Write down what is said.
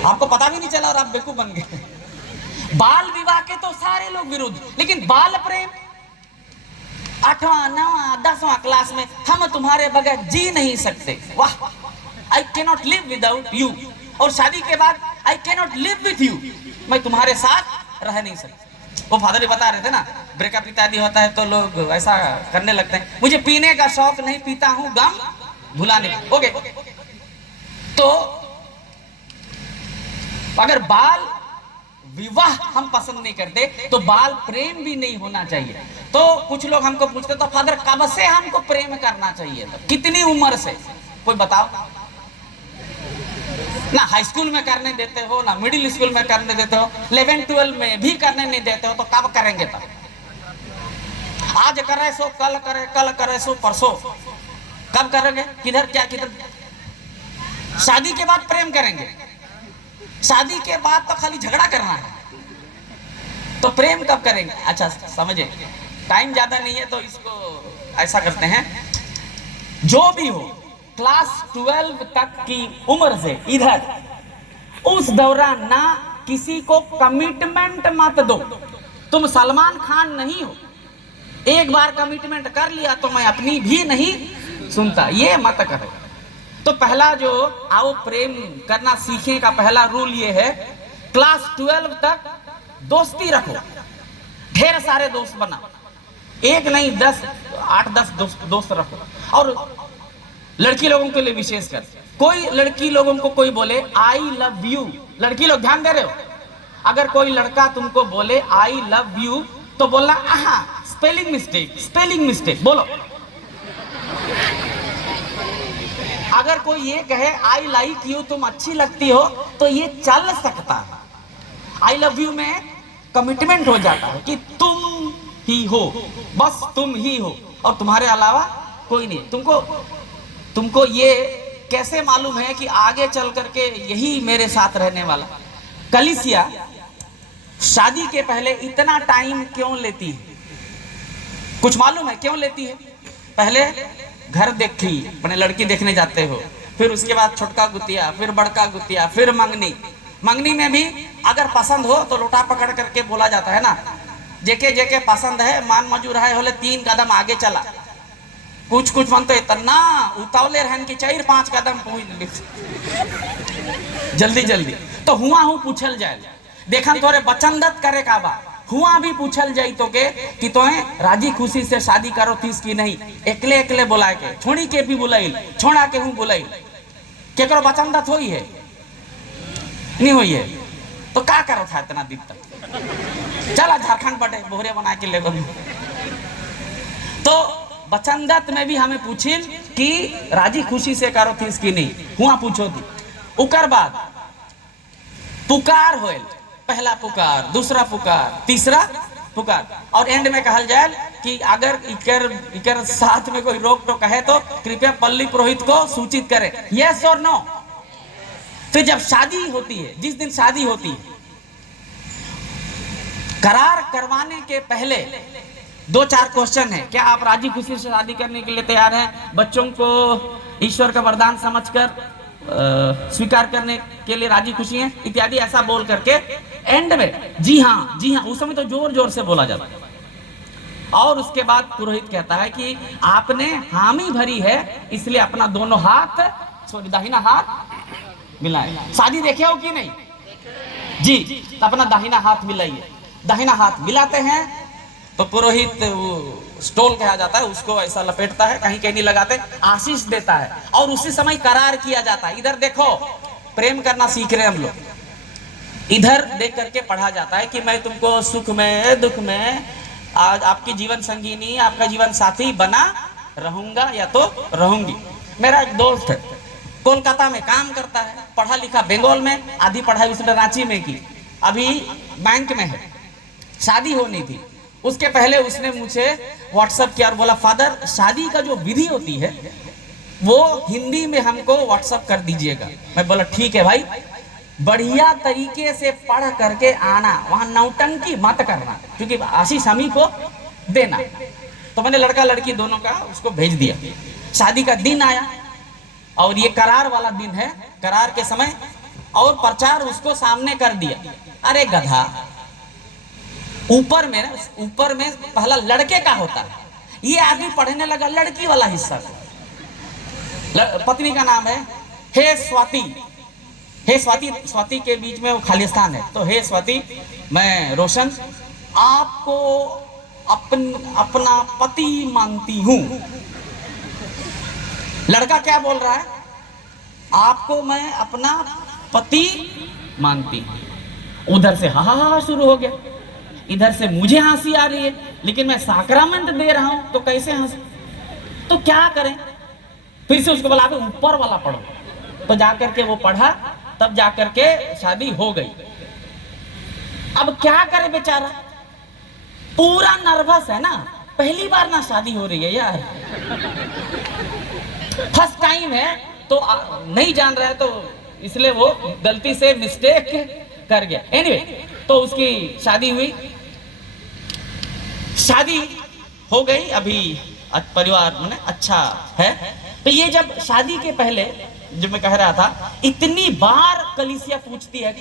आपको पता भी नहीं चला और आप बेवकूफ बन गए। बाल विवाह के तो सारे लोग विरुद्ध, लेकिन बाल प्रेम 8वां 9वां 10वां क्लास में हम तुम्हारे बगैर जी नहीं सकते, वाह, I cannot live without you. और शादी के बाद I cannot live with you, मैं तुम्हारे साथ रह नहीं सकता। वो फादर ही बता रहे थे ना, ब्रेकअप इत्यादि होता है तो लोग ऐसा करने लगते हैं, मुझे पीने का शौक नहीं, पीता हूं गम भुलाने का। ओके, तो अगर बाल विवाह हम पसंद नहीं करते तो बाल प्रेम भी नहीं होना चाहिए। तो कुछ लोग हमको पूछते तो फादर कब से हमको प्रेम करना चाहिए, तो कितनी उम्र से, कोई बताओ ना। हाई स्कूल में करने देते हो ना, मिडिल स्कूल में करने देते हो, 11 12 में भी करने नहीं देते हो, तो कब करेंगे तब? आज करे सो कल करे, कल करे सो परसों, कब करेंगे? किधर क्या किधर? शादी के बाद प्रेम करेंगे, शादी के बाद तो खाली झगड़ा करना है, तो प्रेम कब करेंगे? अच्छा समझे, टाइम ज्यादा नहीं है तो इसको ऐसा करते हैं, जो भी हो क्लास 12 तक की उम्र से इधर उस दौरान ना किसी को कमिटमेंट मत दो। तुम सलमान खान नहीं हो, एक बार कमिटमेंट कर लिया तो मैं अपनी भी नहीं सुनता, ये मत करो। तो पहला जो आओ प्रेम करना सीखने का पहला रूल ये है, क्लास 12 तक दोस्ती रखो, ढेर सारे दोस्त बनाओ, एक नहीं 10 8 10 दोस्त रखो। और लड़की लोगों के लिए विशेष कर, कोई लड़की लोगों को कोई बोले आई लव यू, लड़की लोग ध्यान दे रहे हो, अगर कोई लड़का तुमको बोले आई लव यू तो बोलना आहा स्पेलिंग मिस्टेक बोलो। अगर कोई ये कहे आई लाइक यू, तुम अच्छी लगती हो, तो ये चल सकता है। आई लव यू में कमिटमेंट हो जाता है कि तुम ही हो, बस तुम ही हो और तुम्हारे अलावा कोई नहीं। तुमको ये कैसे मालूम है कि आगे चल करके यही मेरे साथ रहने वाला? कलीसिया शादी के पहले इतना टाइम क्यों लेती है? कुछ मालूम है क्यों लेती है? पहले घर देखी, अपने लड़की देखने जाते हो, फिर उसके बाद छोटका गुतिया, फिर बड़का गुतिया, फिर मंगनी में भी अगर पसंद हो तो लोटा पकड़ करके बोला जाता है ना, जेके पसंद है मान मजूर है होले 3 कदम आगे चला, कुछ मन तो इतना उतावले रहन की 4-5 कदम पहुंच जल्दी तो हुआ हूँ पूछल जाए, देखा तोरे बचंदत करे का बा, हुआ भी पूछल जाई तो के कि तोहे राजी खुशी से शादी करो थीस की नहीं, एकले बुलाए के, छोड़ी के भी बुलाई, छोड़ा के हूँ बुलाई, केकरो बचंदत होई है नहीं हुई है, तो क्या करो था इतना दिन तक? चला झारखंड बटे बोहरे बना के ले गए। तो बचंदत में भी हमें पूछिल कि राजी खुशी से करो थी इसकी नहीं, हुआ पूछो थी। उकर बाद पुकार होल, पहला पुकार, दूसरा पुकार, तीसरा पुकार, और एंड में कहल जाए कि अगर इकर साथ में कोई रोक टोक है तो कृपया पल्ली पुरोहित को सूचित करें, यस और नो। फिर जब शादी होती है, जिस दिन शादी होती है, करार करवाने के पहले 2-4 क्वेश्चन है, क्या आप राजी खुशी से शादी करने के लिए तैयार हैं? बच्चों को ईश्वर का वरदान समझकर स्वीकार करने के लिए राजी खुशी हैं इत्यादि, ऐसा बोल करके एंड में जी हाँ, उस समय तो जोर से बोला जाता है। और उसके बाद पुरोहित कहता है कि आपने हामी भरी है, इसलिए अपना दोनों हाथ, दाहिना हाथ मिलाए। शादी देखे हो कि नहीं जी? अपना दाहिना हाथ मिलाइए। दाहिना हाथ मिलाते हैं तो पुरोहित स्टोल कहा जाता है, उसको ऐसा लपेटता है, कहीं नहीं लगाते, आशीष देता है और उसी समय करार किया जाता है। इधर देखो, प्रेम करना सीख रहे हम लोग, इधर देख करके पढ़ा जाता है कि मैं तुमको सुख में दुख में आज आपकी जीवन संगीनी, आपका जीवन साथी बना रहूंगा या तो रहूंगी। मेरा एक दोस्त है, कोलकाता में काम करता है, पढ़ा लिखा बंगाल में, आधी पढ़ाई उसने रांची में की, अभी बैंक में है। शादी होनी थी, उसके पहले उसने मुझे व्हाट्सएप किया और बोला फादर शादी का जो विधि होती है वो हिंदी में हमको व्हाट्सएप कर दीजिएगा। मैं बोला ठीक है भाई, बढ़िया तरीके से पढ़ करके आना, वहां नौटंकी मत करना, क्योंकि आशीष हमी को देना। तो मैंने लड़का लड़की दोनों का उसको भेज दिया। शादी का दिन आया और ये करार वाला दिन है, करार के समय, और प्रचार उसको सामने कर दिया। अरे गधा, ऊपर में पहला लड़के का होता है, ये आदमी पढ़ने लगा लड़की वाला हिस्सा। पत्नी का नाम है हे स्वाति। हे स्वाति, स्वाति के बीच में वो खालिस्तान है, तो हे स्वाति, मैं रोशन आपको अपना पति मानती हूं। लड़का क्या बोल रहा है? आपको मैं अपना पति मानती हूं। उधर से हा हा हा शुरू हो गया, इधर से मुझे हंसी आ रही है, लेकिन मैं साक्रामेंट दे रहा हूं तो कैसे हंसी? तो क्या करें? फिर से उसको बोला ऊपर वाला पढ़ो, तो जाकर के वो पढ़ा, तब जाकर के शादी हो गई। अब क्या करे बेचारा, पूरा नर्वस है ना, पहली बार ना शादी हो रही है यार, फर्स्ट टाइम है, तो नहीं जान रहा है, तो इसलिए वो गलती से मिस्टेक कर गया। एनीवे, तो उसकी शादी हुई, शादी हो गई, अभी परिवार में अच्छा है। तो ये जब शादी के पहले, जो मैं कह रहा था, इतनी बार कलीसिया पूछती है